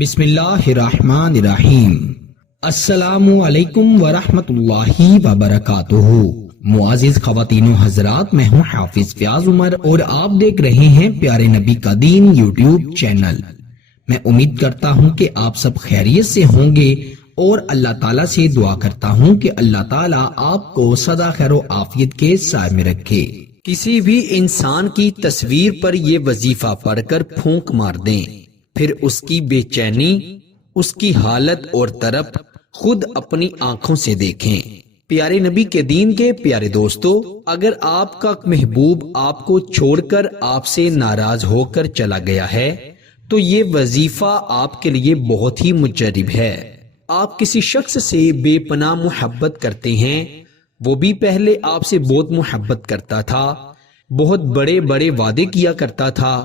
بسم اللہ الرحمن الرحیم۔ السلام علیکم ورحمۃ اللہ وبرکاتہ۔ معزز خواتین و حضرات، میں ہوں حافظ فیاض عمر اور آپ دیکھ رہے ہیں پیارے نبی کا دین یوٹیوب چینل۔ میں امید کرتا ہوں کہ آپ سب خیریت سے ہوں گے اور اللہ تعالیٰ سے دعا کرتا ہوں کہ اللہ تعالیٰ آپ کو سدا خیر و عافیت کے سائے میں رکھے۔ کسی بھی انسان کی تصویر پر یہ وظیفہ پڑھ کر پھونک مار دیں، پھر اس کی بے چینی، اس کی حالت اور طرف خود اپنی آنکھوں سے دیکھیں۔ پیارے نبی کے دین کے پیارے دوستو، اگر آپ کا محبوب آپ کو چھوڑ کر آپ سے ناراض ہو کر چلا گیا ہے تو یہ وظیفہ آپ کے لیے بہت ہی مجرب ہے۔ آپ کسی شخص سے بے پناہ محبت کرتے ہیں، وہ بھی پہلے آپ سے بہت محبت کرتا تھا، بہت بڑے بڑے وعدے کیا کرتا تھا،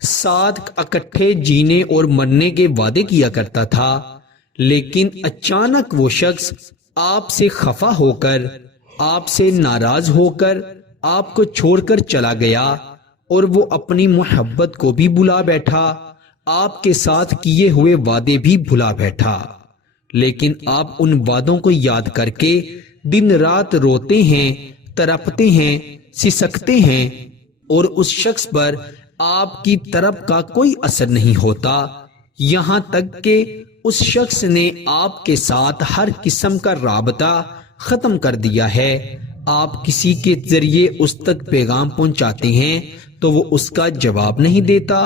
ساتھ اکٹھے جینے اور مرنے کے وعدے کیا کرتا تھا، لیکن اچانک وہ شخص آپ سے خفا ہو کر، آپ سے ناراض ہو کر آپ کو چھوڑ کر چلا گیا اور وہ اپنی محبت کو بھی بھلا بیٹھا، آپ کے ساتھ کیے ہوئے وعدے بھی بھلا بیٹھا، لیکن آپ ان وعدوں کو یاد کر کے دن رات روتے ہیں، تڑپتے ہیں، سسکتے ہیں اور اس شخص پر آپ کی طرف کا کوئی اثر نہیں ہوتا، یہاں تک کہ اس شخص نے آپ کے ساتھ ہر قسم کا رابطہ ختم کر دیا ہے۔ آپ کسی کے ذریعے اس تک پیغام پہنچاتے ہیں تو وہ اس کا جواب نہیں دیتا،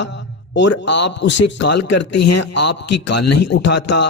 اور آپ اسے کال کرتے ہیں، آپ کی کال نہیں اٹھاتا،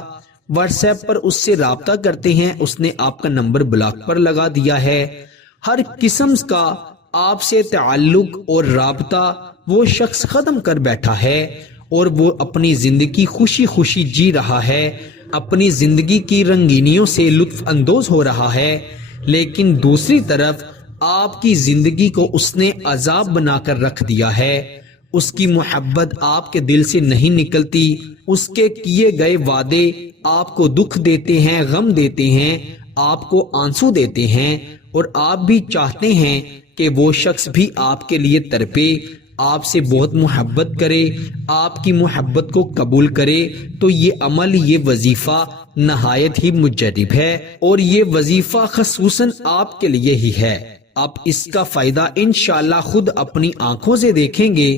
واٹس ایپ پر اس سے رابطہ کرتے ہیں، اس نے آپ کا نمبر بلاک پر لگا دیا ہے۔ ہر قسم کا آپ سے تعلق اور رابطہ وہ شخص ختم کر بیٹھا ہے اور وہ اپنی زندگی خوشی خوشی جی رہا ہے، اپنی زندگی کی رنگینیوں سے لطف اندوز ہو رہا ہے، لیکن دوسری طرف آپ کی زندگی کو اس نے عذاب بنا کر رکھ دیا ہے۔ اس کی محبت آپ کے دل سے نہیں نکلتی، اس کے کیے گئے وعدے آپ کو دکھ دیتے ہیں، غم دیتے ہیں، آپ کو آنسو دیتے ہیں، اور آپ بھی چاہتے ہیں کہ وہ شخص بھی آپ کے لیے تڑپے، آپ سے بہت محبت کرے، آپ کی محبت کو قبول کرے، تو یہ عمل، یہ وظیفہ نہایت ہی مجرب ہے، اور یہ وظیفہ خصوصاً آپ کے لیے ہی ہے۔ آپ اس کا فائدہ انشاءاللہ خود اپنی آنکھوں سے دیکھیں گے۔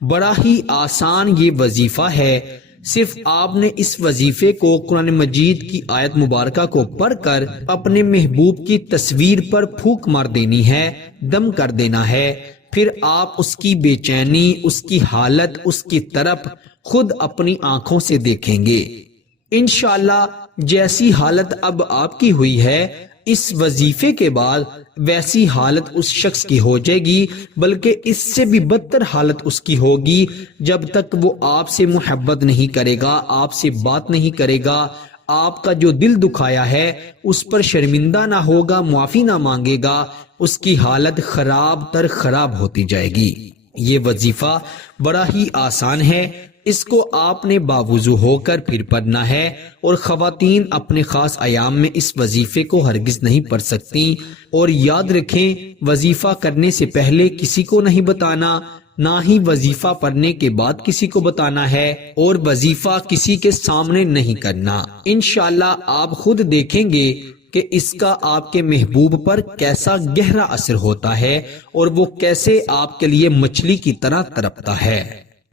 بڑا ہی آسان یہ وظیفہ ہے، صرف آپ نے اس وظیفے کو قرآن مجید کی آیت مبارکہ کو پڑھ کر اپنے محبوب کی تصویر پر پھونک مار دینی ہے، دم کر دینا ہے، پھر آپ اس کی بے چینی، اس کی حالت، اس کی طرف خود اپنی آنکھوں سے دیکھیں گے۔ انشاءاللہ جیسی حالت اب آپ کی ہوئی ہے، اس وظیفے کے بعد ویسی حالت اس شخص کی ہو جائے گی، بلکہ اس سے بھی بدتر حالت اس کی ہوگی جب تک وہ آپ سے محبت نہیں کرے گا، آپ سے بات نہیں کرے گا، آپ کا جو دل دکھایا ہے اس پر شرمندہ نہ ہوگا، معافی نہ مانگے گا، اس کی حالت خراب تر خراب ہوتی جائے گی۔ یہ وظیفہ بڑا ہی آسان ہے، اس کو آپ نے باوضو ہو کر پھر پڑھنا ہے، اور خواتین اپنے خاص ایام میں اس وظیفے کو ہرگز نہیں پڑھ سکتی، اور یاد رکھیں وظیفہ کرنے سے پہلے کسی کو نہیں بتانا، نہ ہی وظیفہ پڑھنے کے بعد کسی کو بتانا ہے، اور وظیفہ کسی کے سامنے نہیں کرنا۔ انشاءاللہ آپ خود دیکھیں گے کہ اس کا آپ کے محبوب پر کیسا گہرا اثر ہوتا ہے، اور وہ کیسے آپ کے لیے مچھلی کی طرح تڑپتا ہے۔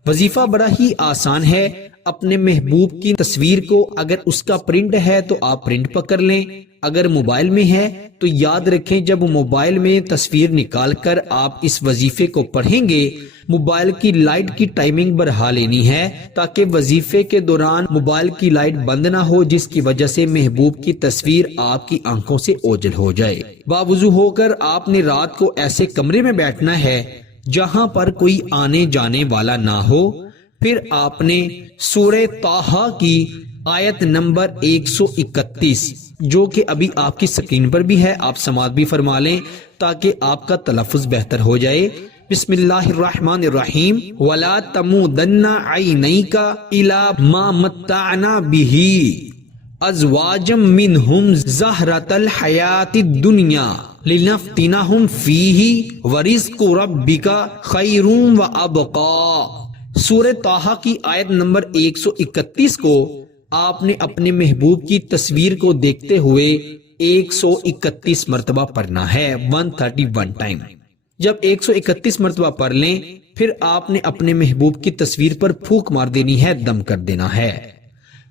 وظیفہ بڑا ہی آسان ہے، اپنے محبوب کی تصویر کو اگر اس کا پرنٹ ہے تو آپ پرنٹ پکڑ لیں، اگر موبائل میں ہے تو یاد رکھیں جب موبائل میں تصویر نکال کر آپ اس وظیفے کو پڑھیں گے، موبائل کی لائٹ کی ٹائمنگ بڑھا لینی ہے تاکہ وظیفے کے دوران موبائل کی لائٹ بند نہ ہو، جس کی وجہ سے محبوب کی تصویر آپ کی آنکھوں سے اوجھل ہو جائے۔ باوضو ہو کر آپ نے رات کو ایسے کمرے میں بیٹھنا ہے جہاں پر کوئی آنے جانے والا نہ ہو، پھر آپ نے سورہ طٰہٰ کی آیت نمبر 131 جو کہ ابھی آپ کی سکرین پر بھی ہے، آپ سماعت بھی فرما لیں تاکہ آپ کا تلفظ بہتر ہو جائے۔ بسم اللہ الرحمن الرحیم وَلَا تَمُودَنَّ عَيْنَيْكَ إِلَىٰ مَا مَتَّعْنَا بِهِ أَزْوَاجًا مِّنْهُمْ زَهْرَةَ الْحَيَاةِ الدُّنْيَا لِنَفْتِنَهُمْ فِيهِ وَرِزْقُ رَبِّكَ خَيْرٌ وَأَبْقَىٰ۔ سورہ طٰہٰ کی آیت نمبر 131 کو آپ نے اپنے محبوب کی تصویر کو دیکھتے ہوئے 131 مرتبہ پڑھنا ہے، 131 ٹائم۔ جب 131 مرتبہ پڑھ لیں پھر آپ نے اپنے محبوب کی تصویر پر پھونک مار دینی ہے، دم کر دینا ہے۔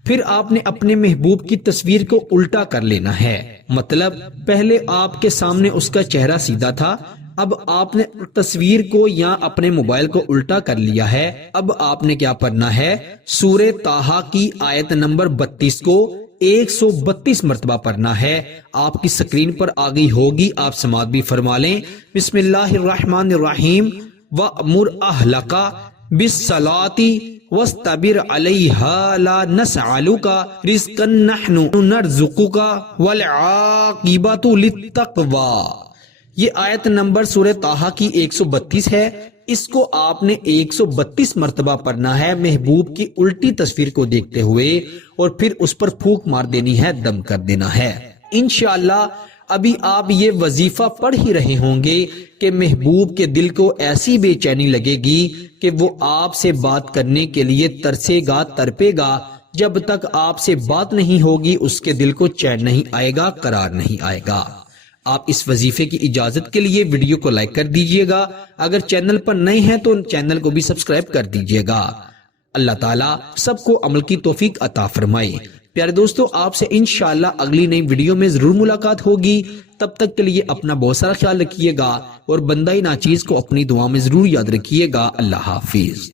پھر آپ نے اپنے محبوب کی تصویر کو الٹا کر لینا ہے، مطلب پہلے آپ کے سامنے اس کا چہرہ سیدھا تھا، اب آپ نے تصویر کو یا اپنے موبائل کو الٹا کر لیا ہے۔ اب آپ نے کیا پڑھنا ہے؟ سورہ طٰہٰ کی آیت نمبر 32 کو 132 مرتبہ پڑھنا ہے۔ آپ کی سکرین پر آ گئی ہوگی، آپ سماعت بھی فرما لیں۔ بسم اللہ الرحمن الرحیم وَأْمُرْ أَهْلَكَ بِالصَّلَاةِ وَاسْتَبِرْ عَلَيْهَا لَا نَسْأَلُكَ رِزْقًا نَحْنُ نَرْزُقُكَ وَالْعَاقِبَةُ لِلتَّقْوَىٰ۔ یہ آیت نمبر سورہ طٰہٰ کی 132 ہے، اس کو آپ نے 132 مرتبہ پڑھنا ہے محبوب کی الٹی تصویر کو دیکھتے ہوئے، اور پھر اس پر پھونک مار دینی ہے، دم کر دینا ہے۔ انشاءاللہ ابھی آپ یہ وظیفہ پڑھ ہی رہے ہوں گے کہ محبوب کے دل کو ایسی بے چینی لگے گی کہ وہ آپ سے بات کرنے کے لیے ترسے گا، تڑپے گا۔ جب تک آپ سے بات نہیں ہوگی اس کے دل کو چین نہیں آئے گا، قرار نہیں آئے گا۔ آپ اس وظیفے کی اجازت کے لیے ویڈیو کو لائک کر دیجئے گا، اگر چینل پر نئے ہیں تو چینل کو بھی سبسکرائب کر دیجئے گا۔ اللہ تعالیٰ سب کو عمل کی توفیق عطا فرمائے۔ پیارے دوستو، آپ سے انشاءاللہ اگلی نئی ویڈیو میں ضرور ملاقات ہوگی، تب تک کے لیے اپنا بہت سارا خیال رکھیے گا اور بندہ ناچیز کو اپنی دعا میں ضرور یاد رکھیے گا۔ اللہ حافظ۔